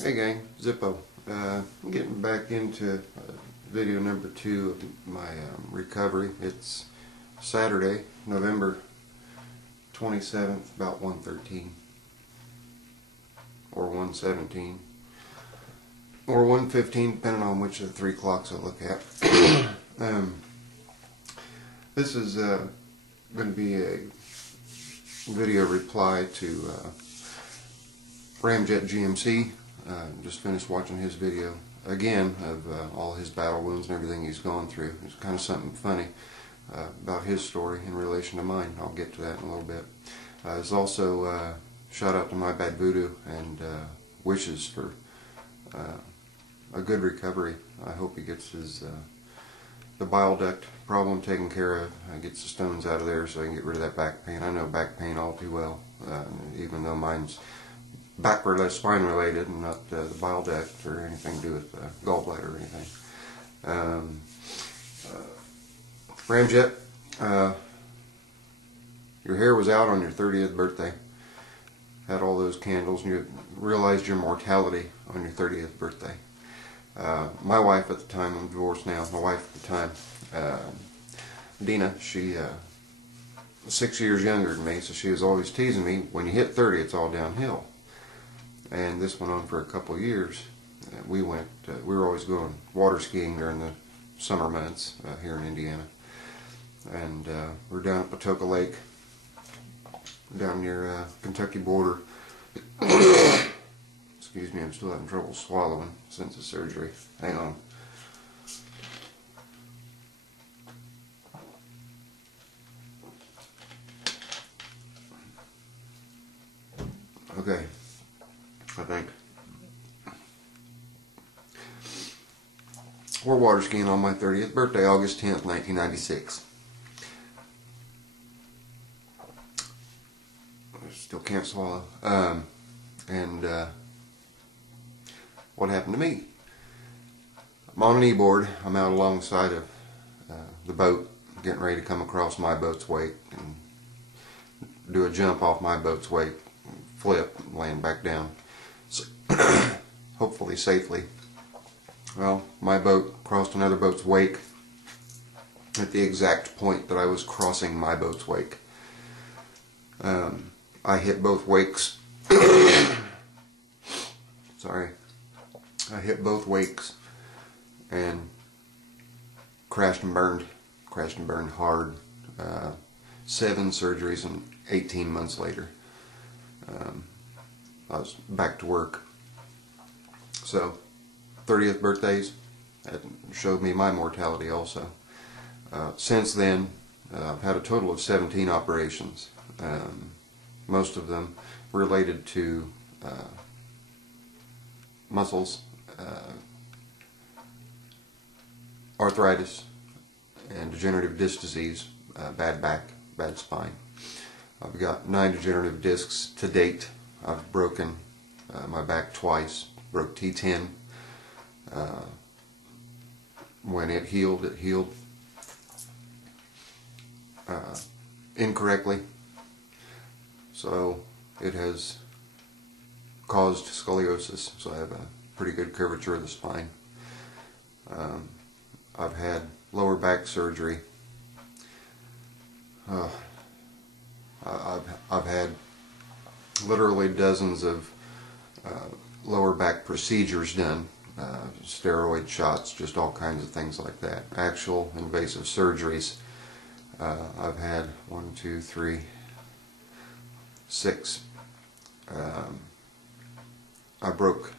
Hey gang, Zippo. I'm getting back into video number 2 of my recovery. It's Saturday, November 27th, about 1:13 or 1:17 or 1:15, depending on which of the 3 clocks I look at. This is going to be a video reply to Ramjet GMC. Just finished watching his video again of all his battle wounds and everything he's gone through. It's kind of something funny about his story in relation to mine. I'll get to that in a little bit. There's also shout out to My Bad Voodoo and wishes for a good recovery. I hope he gets his the bile duct problem taken care of, gets the stones out of there so he can get rid of that back pain. I know back pain all too well, even though mine's spine related and not the bile duct or anything to do with gallbladder or anything. Ramjet, your hair was out on your 30th birthday. Had all those candles and you realized your mortality on your 30th birthday. My wife at the time, I'm divorced now, my wife at the time, Dina, she 6 years younger than me, so she was always teasing me, when you hit 30 it's all downhill. And this went on for a couple of years. We were always going water skiing during the summer months here in Indiana. And we're down at Patoka Lake, down near Kentucky border. Excuse me, I'm still having trouble swallowing since the surgery. Hang on. Okay, I think. We're water skiing on my 30th birthday, August 10th, 1996. I still can't swallow. What happened to me? I'm on an e-board. I'm out alongside of the boat, getting ready to come across my boat's wake and do a jump off my boat's wake, flip, and land back down. So hopefully safely. Well, my boat crossed another boat's wake at the exact point that I was crossing my boat's wake. I hit both wakes. Sorry. I hit both wakes and crashed and burned hard. 7 surgeries and 18 months later. I was back to work. So, 30th birthdays, that showed me my mortality also. Since then, I've had a total of 17 operations. Most of them related to muscles, arthritis, and degenerative disc disease, bad back, bad spine. I've got 9 degenerative discs to date. I've broken my back twice, broke T10. When it healed incorrectly, so it has caused scoliosis, so I have a pretty good curvature of the spine. I've had lower back surgery. I've had literally dozens of lower back procedures done, steroid shots, just all kinds of things like that. Actual invasive surgeries. I've had 1, 2, 3, 6. I broke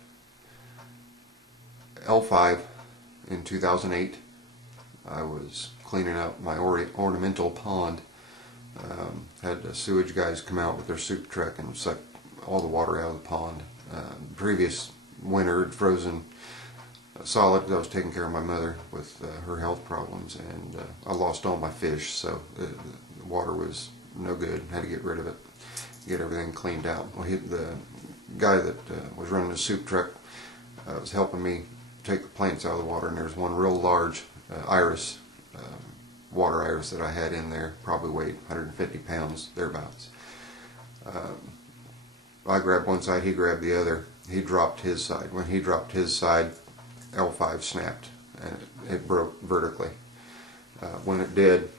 L5 in 2008. I was cleaning out my ornamental pond. Had the sewage guys come out with their soup truck and suck all the water out of the pond. Previous winter had frozen solid because I was taking care of my mother with her health problems, and I lost all my fish, so the water was no good. Had to get rid of it, get everything cleaned out. Well, the guy that was running the soup truck was helping me take the plants out of the water, and there's one real large iris, water iris that I had in there, probably weighed 150 pounds, thereabouts. I grabbed one side, he grabbed the other. he dropped his side. When he dropped his side, L5 snapped and it broke vertically. When it did,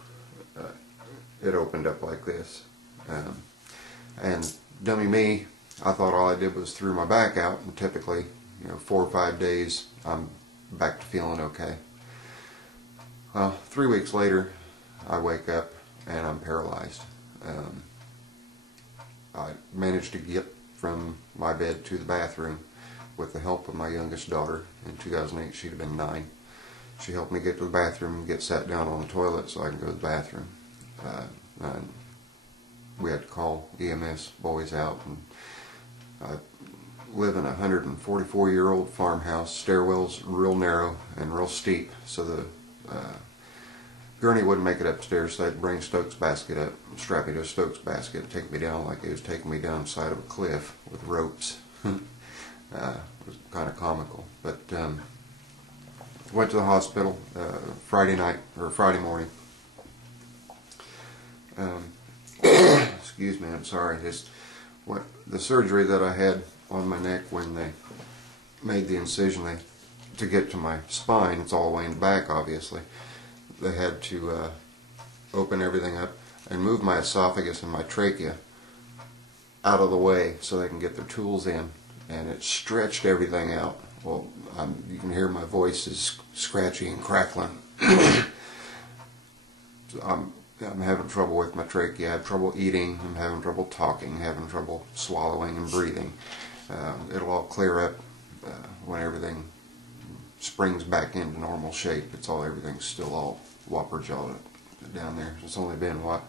it opened up like this. And dummy me, I thought all I did was threw my back out, and typically, 4 or 5 days, I'm back to feeling okay. 3 weeks later, I wake up and I'm paralyzed. I managed to get from my bed to the bathroom with the help of my youngest daughter. In 2008, she'd have been 9. She helped me get to the bathroom and get sat down on the toilet so I could go to the bathroom. And we had to call EMS boys out. And I live in a 144-year-old farmhouse. Stairwells real narrow and real steep, so the gurney wouldn't make it upstairs, so I'd bring Stokes' basket up, strap me to a Stokes' basket, and take me down like it was taking me down the side of a cliff with ropes. It was kind of comical. But went to the hospital Friday morning. Excuse me, I'm sorry. The surgery that I had on my neck when they made the incision to get to my spine, it's all the way in the back, obviously. They had to open everything up and move my esophagus and my trachea out of the way so they can get their tools in, and it stretched everything out. Well, you can hear my voice is scratchy and crackling. I'm having trouble with my trachea. I have trouble eating. I'm having trouble talking. Having trouble swallowing and breathing. It'll all clear up when everything springs back into normal shape. Everything's still all whopper jawed down there. It's only been, what,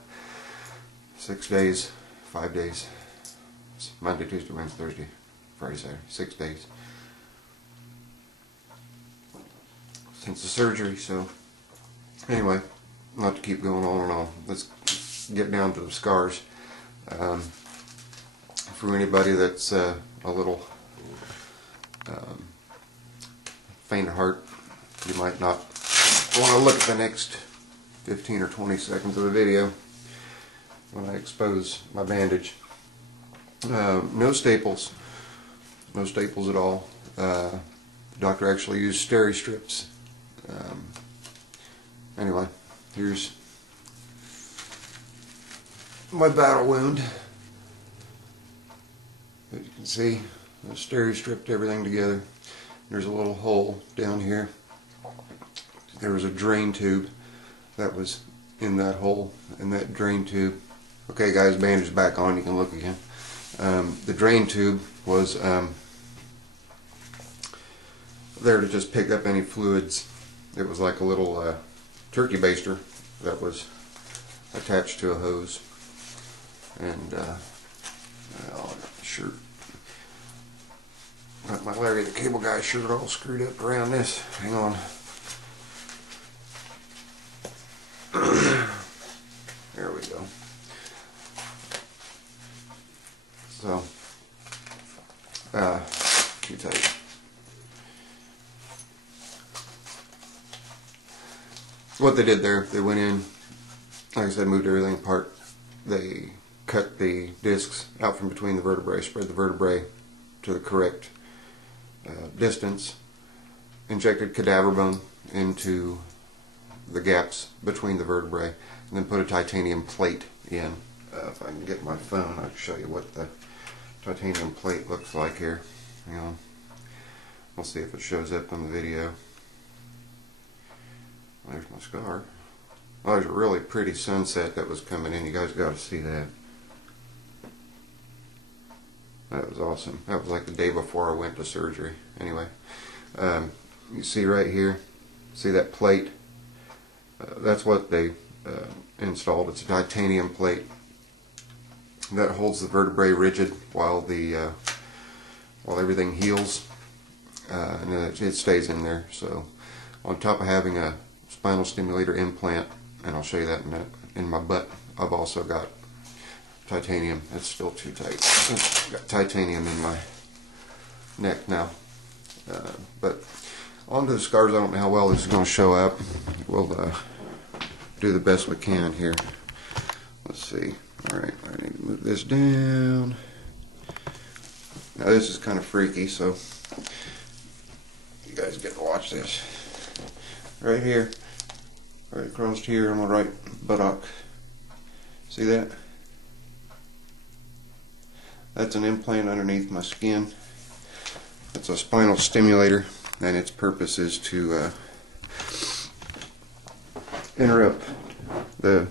6 days, 5 days. It's Monday, Tuesday, Wednesday, Thursday, Friday, Saturday, 6 days since the surgery. So anyway, not to keep going on and on, let's get down to the scars. For anybody that's a little faint of heart, you might not want to look at the next 15 or 20 seconds of the video when I expose my bandage. No staples. No staples at all. The doctor actually used Steri-Strips. Anyway, here's my battle wound. As you can see, I Steri-Stripped everything together. There's a little hole down here. There was a drain tube that was in that hole, in that drain tube. Okay guys, bandage back on, you can look again. The drain tube was there to just pick up any fluids. It was like a little turkey baster that was attached to a hose. And well, I got the shirt. Got my Larry the Cable Guy shirt all screwed up around this. Hang on. There we go. So, too tight. What they did there, they went in, like I said, moved everything apart. They cut the discs out from between the vertebrae, spread the vertebrae to the correct distance, injected cadaver bone into the gaps between the vertebrae, and then put a titanium plate in. If I can get my phone, I'll show you what the titanium plate looks like here. Hang on. We'll see if it shows up on the video. There's my scar. Oh, there's a really pretty sunset that was coming in. You guys got to see that. That was awesome. That was like the day before I went to surgery. Anyway, you see right here, see that plate? That's what they installed. It's a titanium plate that holds the vertebrae rigid while everything heals, and it stays in there. So, on top of having a spinal stimulator implant, and I'll show you that in a minute, in my butt, I've also got titanium. It's still too tight. I've got titanium in my neck now. But on to the scars. I don't know how well this is going to show up. We'll do the best we can here. Let's see. Alright, I need to move this down. Now this is kind of freaky, so you guys get to watch this. Right here, right across here on my right buttock. See that? That's an implant underneath my skin. It's a spinal stimulator, and its purpose is to interrupt the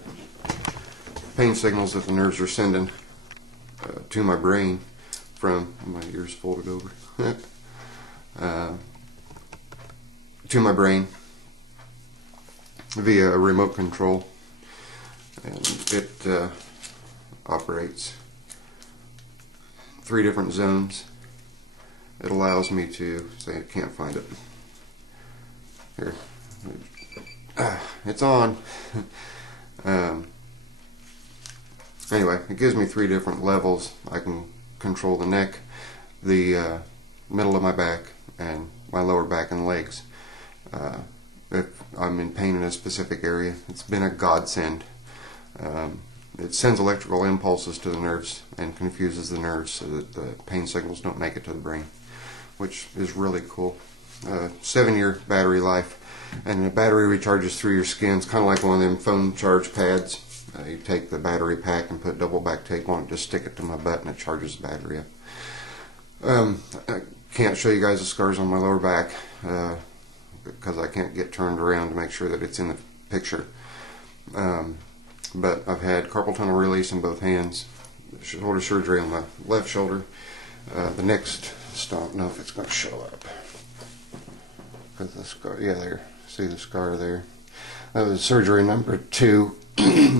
pain signals that the nerves are sending to my brain from my ears folded over to my brain via a remote control, and it operates 3 different zones. It allows me to say I can't find it here. It's on. Anyway, it gives me 3 different levels. I can control the neck, the middle of my back, and my lower back and legs. If I'm in pain in a specific area, it's been a godsend. It sends electrical impulses to the nerves and confuses the nerves so that the pain signals don't make it to the brain, which is really cool. 7-year battery life, and the battery recharges through your skin. It's kind of like one of them phone charge pads. You take the battery pack and put double back tape on it, just stick it to my butt and it charges the battery up. I can't show you guys the scars on my lower back because I can't get turned around to make sure that it's in the picture. But I've had carpal tunnel release in both hands, shoulder surgery on my left shoulder. The next stop, know if it's going to show up. Because the scar, yeah, there. See the scar there? That was surgery number 2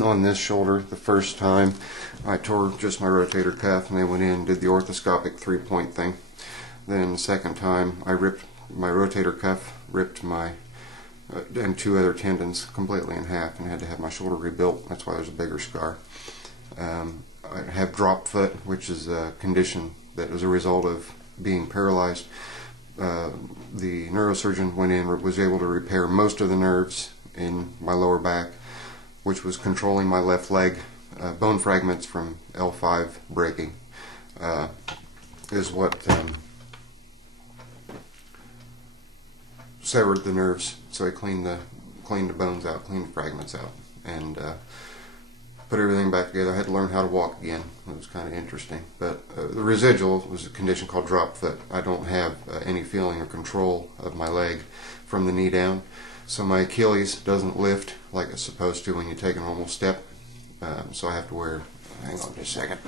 on this shoulder. The first time I tore just my rotator cuff and they went in and did the orthoscopic 3-point thing. Then the second time I ripped my rotator cuff, ripped my and 2 other tendons completely in half and had to have my shoulder rebuilt. That's why there's a bigger scar. I have drop foot, which is a condition that was a result of being paralyzed. The neurosurgeon went in, was able to repair most of the nerves in my lower back, which was controlling my left leg. Bone fragments from L5 breaking is what severed the nerves. So he cleaned the bones out, cleaned the fragments out, and put everything back together. I had to learn how to walk again. It was kind of interesting. But the residual was a condition called drop foot. I don't have any feeling or control of my leg from the knee down. So my Achilles doesn't lift like it's supposed to when you take a normal step. So I have to wear, hang on just a second.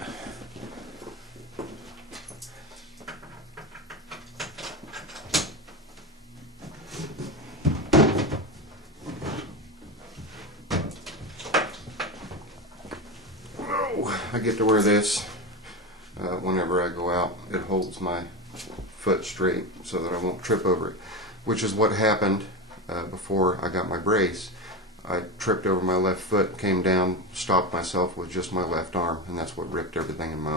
I get to wear this whenever I go out. It holds my foot straight so that I won't trip over it, which is what happened before I got my brace. I tripped over my left foot, came down, stopped myself with just my left arm, and that's what ripped everything in my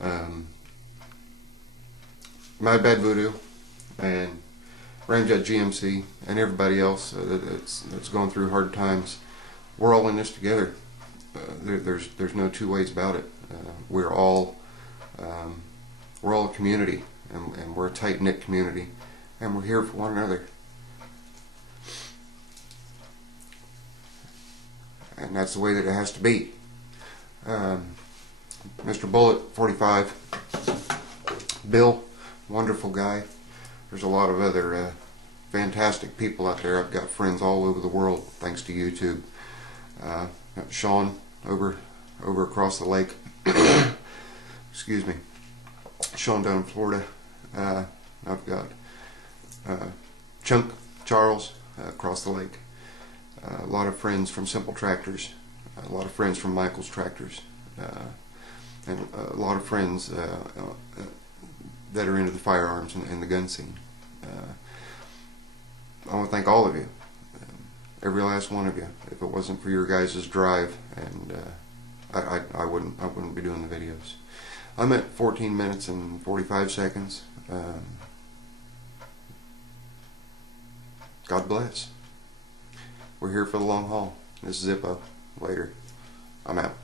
arm. Mad Bad Voodoo and Ramjet GMC and everybody else that's going through hard times, we're all in this together. There's no 2 ways about it. We're all a community, and we're a tight-knit community, and we're here for one another. And that's the way that it has to be. Mr. Bullet 45, Bill, wonderful guy. There's a lot of other fantastic people out there. I've got friends all over the world thanks to YouTube. Sean over across the lake. Excuse me. Sean down in Florida. I've got Chunk Charles across the lake. A lot of friends from Simple Tractors. A lot of friends from Michael's Tractors. And a lot of friends that are into the firearms and the gun scene. I want to thank all of you. Every last one of you. If it wasn't for your guys' drive, and I wouldn't be doing the videos. I'm at 14 minutes and 45 seconds. God bless. We're here for the long haul. This is Zippo. Later. I'm out.